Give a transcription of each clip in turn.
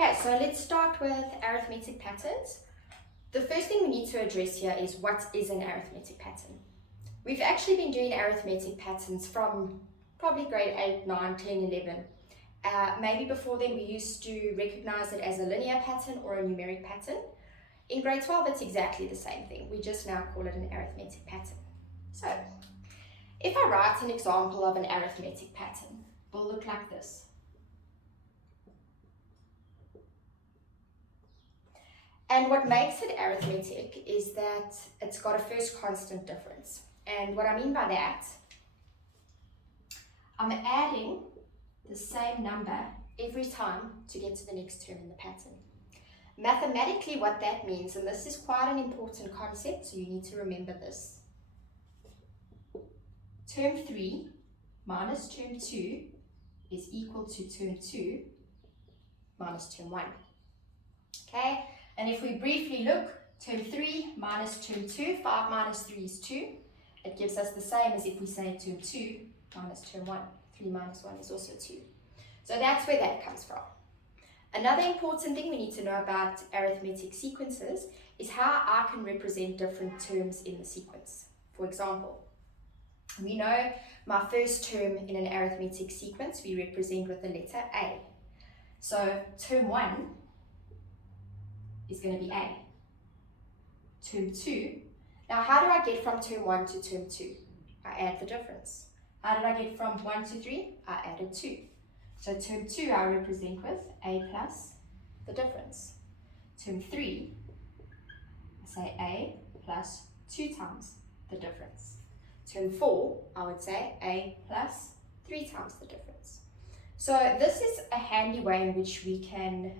Okay, so let's start with arithmetic patterns. The first thing we need to address here is what is an arithmetic pattern. We've actually been doing arithmetic patterns from probably grade 8, 9, 10, 11. Maybe before then we used to recognize it as a linear pattern or a numeric pattern. In grade 12 it's exactly the same thing. We just now call it an arithmetic pattern. So, if I write an example of an arithmetic pattern, it will look like this. And what makes it arithmetic is that it's got a first constant difference. And what I mean by that, I'm adding the same number every time to get to the next term in the pattern. Mathematically, what that means, and this is quite an important concept, so you need to remember this. Term 3 minus term 2 is equal to term 2 minus term 1. Okay? And if we briefly look, term 3 minus term 2, 5 minus 3 is 2. It gives us the same as if we say term 2 minus term 1. 3 minus 1 is also 2. So that's where that comes from. Another important thing we need to know about arithmetic sequences is how I can represent different terms in the sequence. For example, we know my first term in an arithmetic sequence we represent with the letter A. So term 1 is going to be A. Term 2, now how do I get from term 1 to term 2? I add the difference. How did I get from 1 to 3? I added 2. So term 2 I represent with A plus the difference. Term 3, I say A plus 2 times the difference. Term 4, I would say A plus 3 times the difference. So this is a handy way in which we can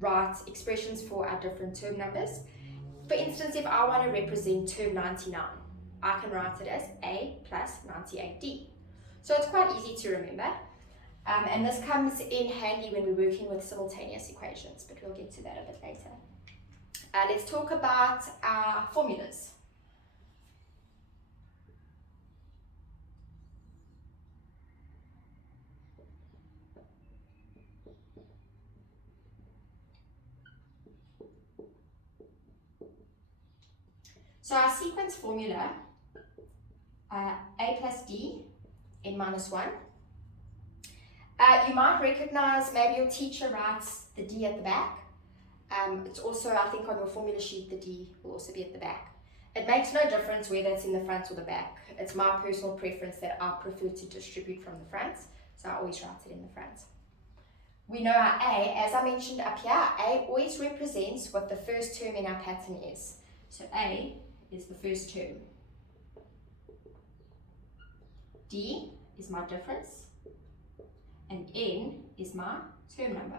write expressions for our different term numbers. For instance, if I want to represent term 99, I can write it as A plus 98D. So it's quite easy to remember. And this comes in handy when we're working with simultaneous equations, but we'll get to that a bit later. Let's talk about our formulas. So our sequence formula, A plus D, n minus 1. You might recognize, maybe your teacher writes the D at the back. It's also, I think on your formula sheet, the D will also be at the back. It makes no difference whether it's in the front or the back. It's my personal preference that I prefer to distribute from the front, so I always write it in the front. We know our A, as I mentioned up here, A always represents what the first term in our pattern is. So A is the first term. D is my difference. And N is my term number.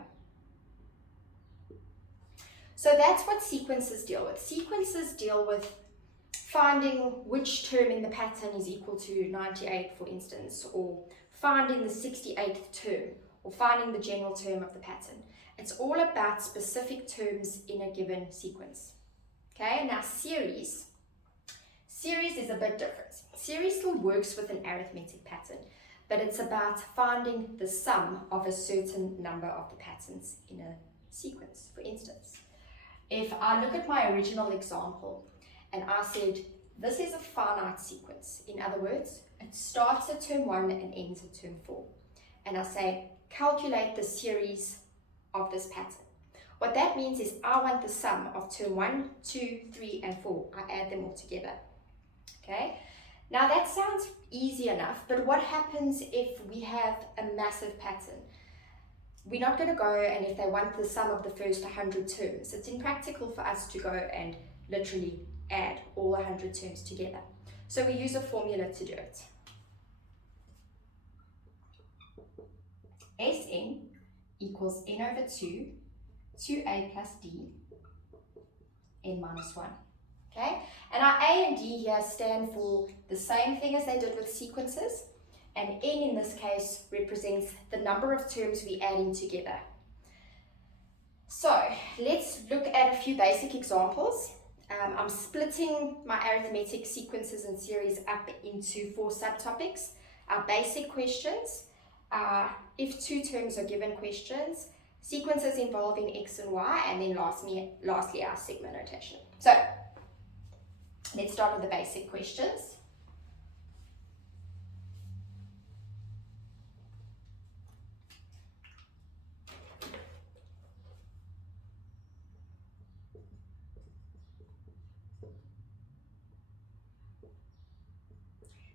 So that's what sequences deal with. Sequences deal with finding which term in the pattern is equal to 98, for instance, or finding the 68th term, or finding the general term of the pattern. It's all about specific terms in a given sequence. Okay, now series is a bit different. Series still works with an arithmetic pattern, but it's about finding the sum of a certain number of the patterns in a sequence. For instance, if I look at my original example and I said, this is a finite sequence. In other words, it starts at term 1 and ends at term 4. And I say, calculate the series of this pattern. What that means is I want the sum of term 1, 2, 3, and 4. I add them all together. Okay? Now that sounds easy enough, but what happens if we have a massive pattern? We're not going to go and if they want the sum of the first 100 terms, it's impractical for us to go and literally add all 100 terms together. So we use a formula to do it. Sn equals n over 2, 2a plus d, n minus 1. Okay, and our A and D here stand for the same thing as they did with sequences, and N in this case represents the number of terms we're adding together. So let's look at a few basic examples. I'm splitting my arithmetic sequences and series up into 4 subtopics. Our basic questions, if two terms are given questions, sequences involving x and y, and then lastly our sigma notation. So let's start with the basic questions.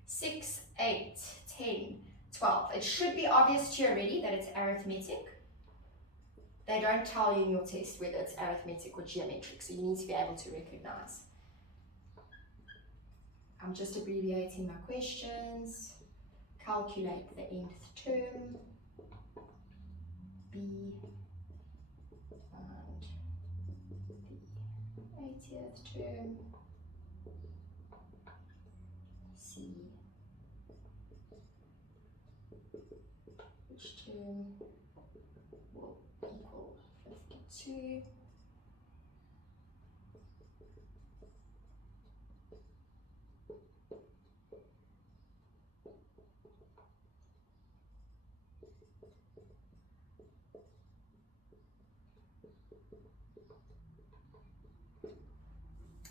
Six, 8, 10, 12. It should be obvious to you already that it's arithmetic. They don't tell you in your test whether it's arithmetic or geometric, so you need to be able to recognize. I'm just abbreviating my questions. Calculate the nth term, B, and the 80th term, C, which term will equal 52.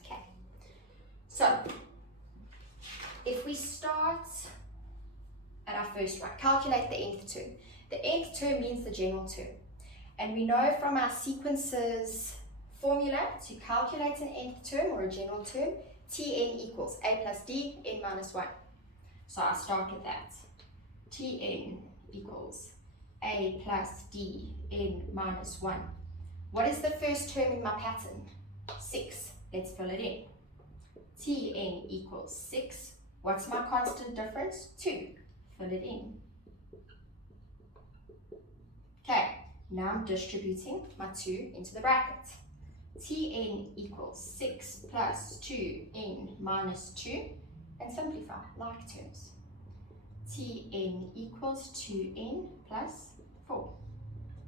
Okay, so if we start at our first one, calculate the nth term. The nth term means the general term. And we know from our sequences formula to calculate an nth term or a general term, Tn equals a plus d, n minus 1. So I'll start with that. Tn equals a plus d, n minus 1. What is the first term in my pattern? 6. Let's fill it in. Tn equals 6. What's my constant difference? 2. Fill it in. Okay, now I'm distributing my 2 into the bracket. Tn equals 6 plus 2n minus 2, and simplify, like terms. Tn equals 2n plus 4.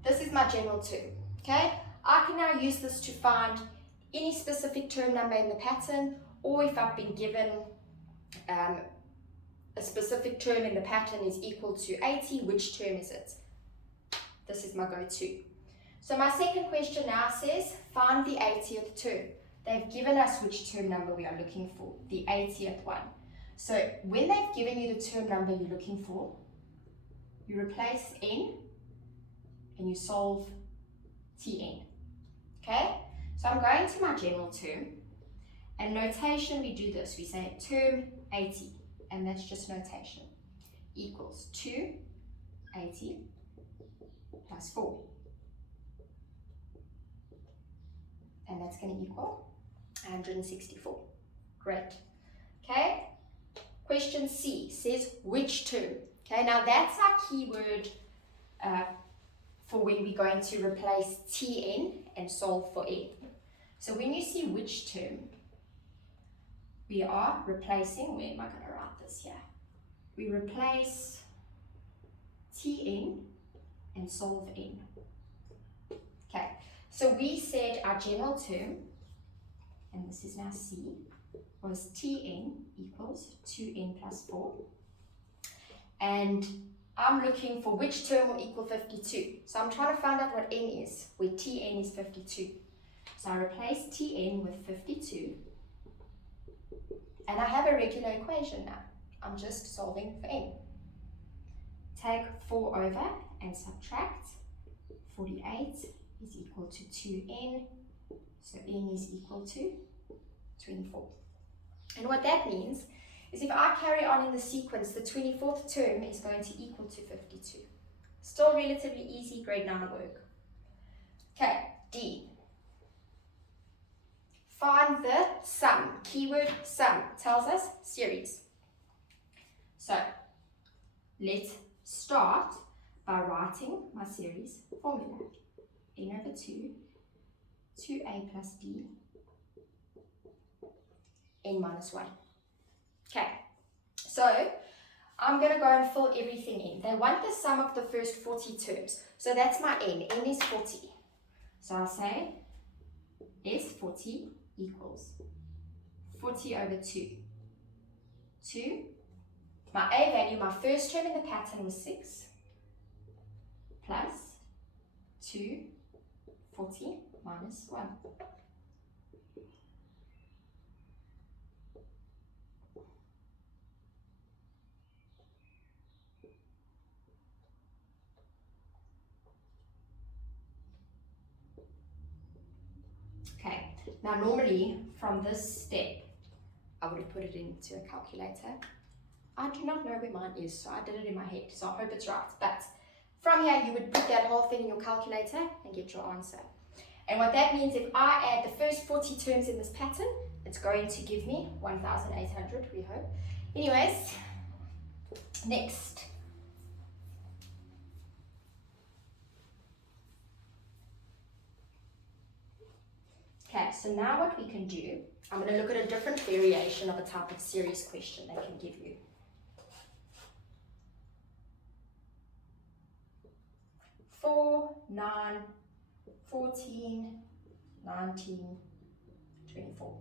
This is my general term, okay? I can now use this to find any specific term number in the pattern, or if I've been given a specific term in the pattern is equal to 80, which term is it? This is my go-to. So my second question now says, find the 80th term. They've given us which term number we are looking for, the 80th one. So when they've given you the term number you're looking for, you replace n and you solve Tn. Okay? So I'm going to my general term, and notation we do this. We say term 80, and that's just notation, equals 280 plus 4. And that's going to equal 164. Great. Okay. Question C says which term. Okay, now that's our keyword for when we're going to replace Tn and solve for n. So when you see which term, we are replacing, where am I going to write this here? We replace Tn and solve n. Okay, so we said our general term, and this is now C, was Tn equals 2n plus 4. And I'm looking for which term will equal 52. So I'm trying to find out what n is, where Tn is 52. So I replace Tn with 52. And I have a regular equation now. I'm just solving for n. Take 4 over and subtract. 48 is equal to 2n. So n is equal to 24. And what that means is if I carry on in the sequence, the 24th term is going to equal to 52. Still relatively easy grade 9 work. Okay, D. Find the sum. Keyword sum tells us series. So let's start by writing my series formula. N over 2, 2a plus d, n minus 1. Okay, so I'm going to go and fill everything in. They want the sum of the first 40 terms. So that's my n. N is 40. So I'll say S40 equals 40 over 2. 2. My a value, my first term in the pattern was 6, plus 240 minus 1. Okay, now normally from this step, I would have put it into a calculator. I do not know where mine is, so I did it in my head, so I hope it's right. But from here, you would put that whole thing in your calculator and get your answer. And what that means, if I add the first 40 terms in this pattern, it's going to give me 1,800, we hope. Anyways, next. Okay, so now what we can do, I'm going to look at a different variation of a type of series question they can give you. 4, 9, 14, 19, 24.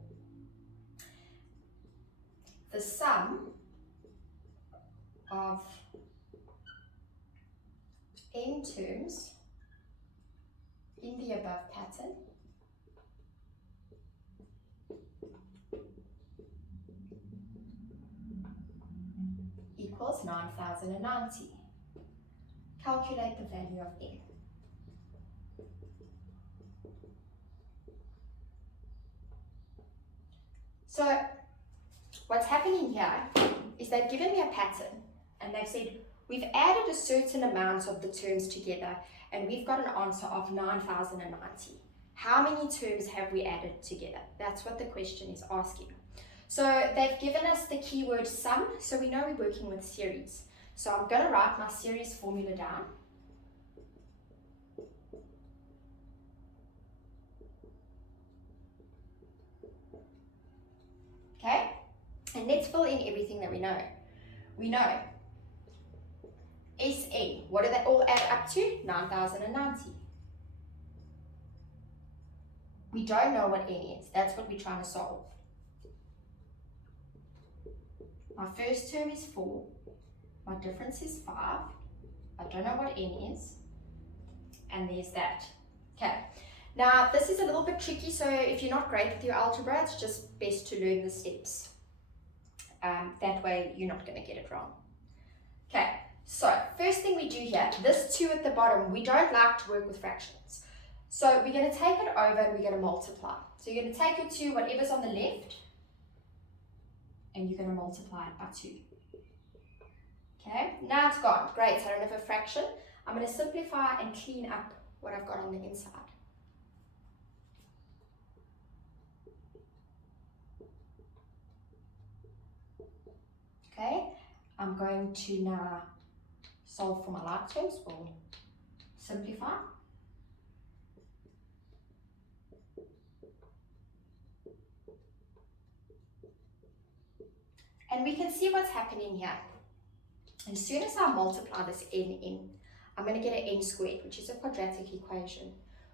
The sum of n terms in the above pattern equals 9,090. Calculate the value of n. So what's happening here is they've given me a pattern and they've said we've added a certain amount of the terms together and we've got an answer of 9,090. How many terms have we added together? That's what the question is asking. So they've given us the keyword sum, so we know we're working with series. So I'm going to write my series formula down. Okay, and let's fill in everything that we know. We know SN, what do they all add up to? 9,090. We don't know what N is, that's what we're trying to solve. My first term is 4, my difference is 5, I don't know what N is, and there's that. Okay, now this is a little bit tricky, so if you're not great with your algebra, it's just best to learn the steps. That way you're not going to get it wrong. Okay, so first thing we do here, this 2 at the bottom, we don't like to work with fractions. So we're going to take it over and we're going to multiply. So you're going to take your 2, whatever's on the left, and you're going to multiply it by 2. Okay, now it's gone. Great, so I don't have a fraction. I'm going to simplify and clean up what I've got on the inside. Okay, I'm going to now solve for my like terms or simplify. And we can see what's happening here. As soon as I multiply this n, I'm going to get an n squared, which is a quadratic equation,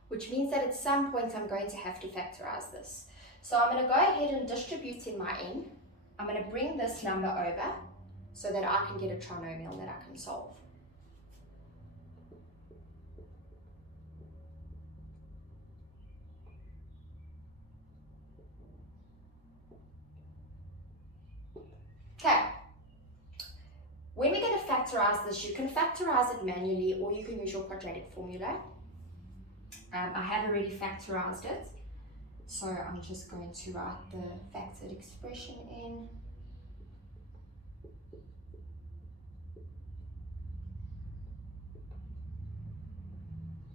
which means that at some point I'm going to have to factorize this. So I'm going to go ahead and distribute in my n. I'm going to bring this number over so that I can get a trinomial that I can solve. Okay, when we're going to factorize this, you can factorize it manually or you can use your quadratic formula. I have already factorized it, so I'm just going to write the factored expression in.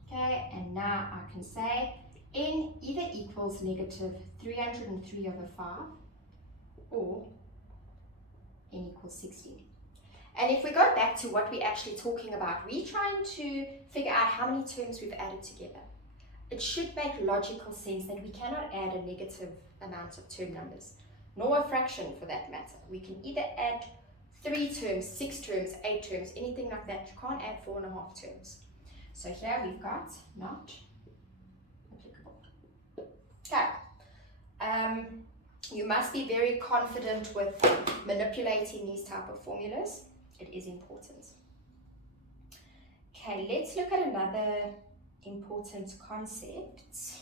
Okay, and now I can say n either equals negative 303 over 5 or n equals 60. And if we go back to what we're actually talking about, we're trying to figure out how many terms we've added together. It should make logical sense that we cannot add a negative amount of term numbers, nor a fraction for that matter. We can either add 3 terms, 6 terms, 8 terms, anything like that. You can't add 4.5 terms. So here we've got not applicable. Okay. You must be very confident with manipulating these type of formulas. It is important. Okay, let's look at another important concepts.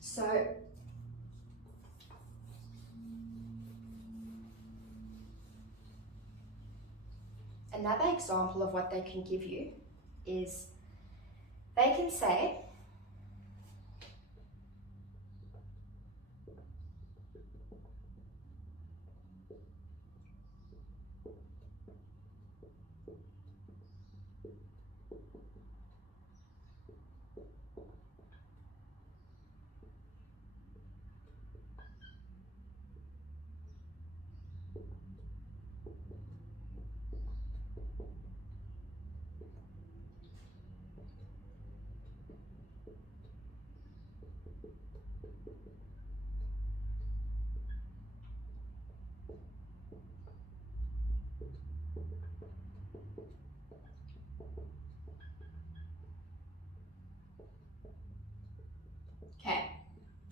So another example of what they can give you is they can say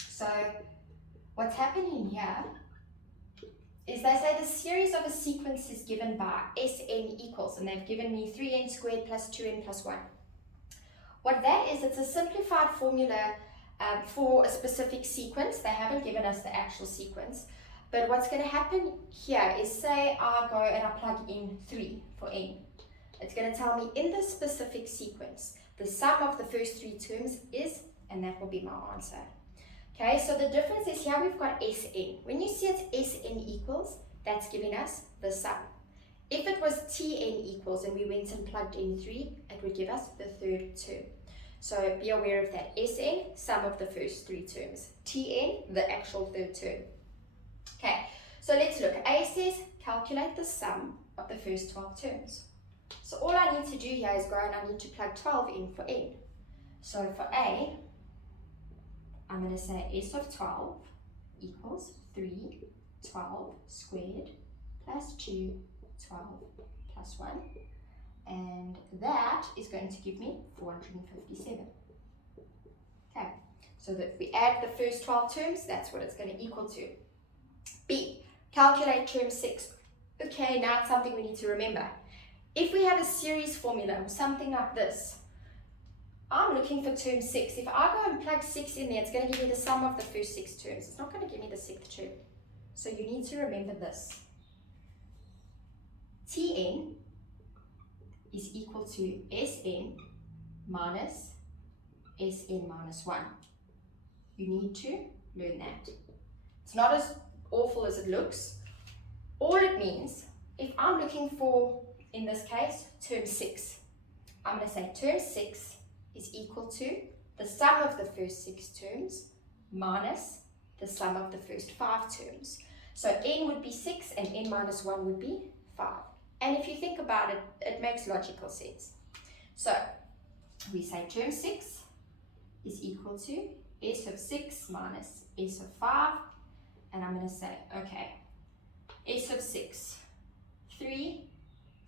so what's happening here is they say the series of a sequence is given by Sn equals, and they've given me 3n squared plus 2n plus 1. What that is, it's a simplified formula for a specific sequence. They haven't given us the actual sequence, but what's going to happen here is, say I go and I plug in 3 for n. It's going to tell me in this specific sequence, the sum of the first 3 terms is, and that will be my answer. Okay, so the difference is here we've got Sn. When you see it's Sn equals, that's giving us the sum. If it was Tn equals and we went and plugged in 3, it would give us the third term. So be aware of that. Sn, sum of the first 3 terms. Tn, the actual third term. Okay, so let's look. A says calculate the sum of the first 12 terms. So all I need to do here is go and I need to plug 12 in for n. So for A, I'm going to say S of 12 equals 3, 12 squared plus 2, 12 plus 1. And that is going to give me 457. Okay, so that if we add the first 12 terms, that's what it's going to equal to. B, calculate term 6. Okay, now it's something we need to remember. If we have a series formula or something like this, I'm looking for term 6. If I go and plug 6 in there, it's going to give me the sum of the first 6 terms. It's not going to give me the 6th term. So you need to remember this. Tn is equal to Sn minus Sn minus 1. You need to learn that. It's not as awful as it looks. All it means, if I'm looking for, in this case, term 6, I'm going to say term 6 is equal to the sum of the first 6 terms minus the sum of the first 5 terms. So n would be 6 and n minus 1 would be 5. And if you think about it, it makes logical sense. So we say term 6 is equal to s of 6 minus s of 5. And I'm going to say, okay, s of 6, 3,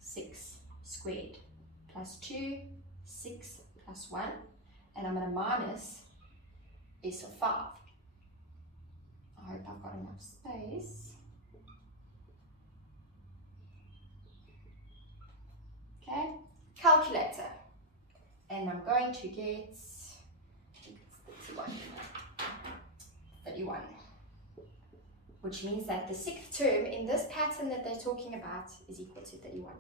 6 squared plus 2, 6 plus 1, and I'm going to minus s of 5. I hope I've got enough space. Okay, calculator, and I'm going to get 31, which means that the 6th term in this pattern that they're talking about is equal to 31.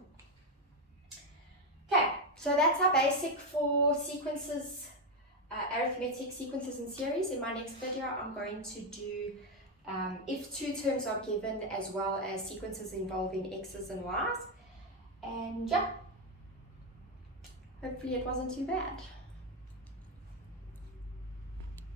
Okay, so that's our basic for sequences, arithmetic sequences and series. In my next video, I'm going to do if 2 terms are given, as well as sequences involving x's and y's. And yeah, hopefully it wasn't too bad.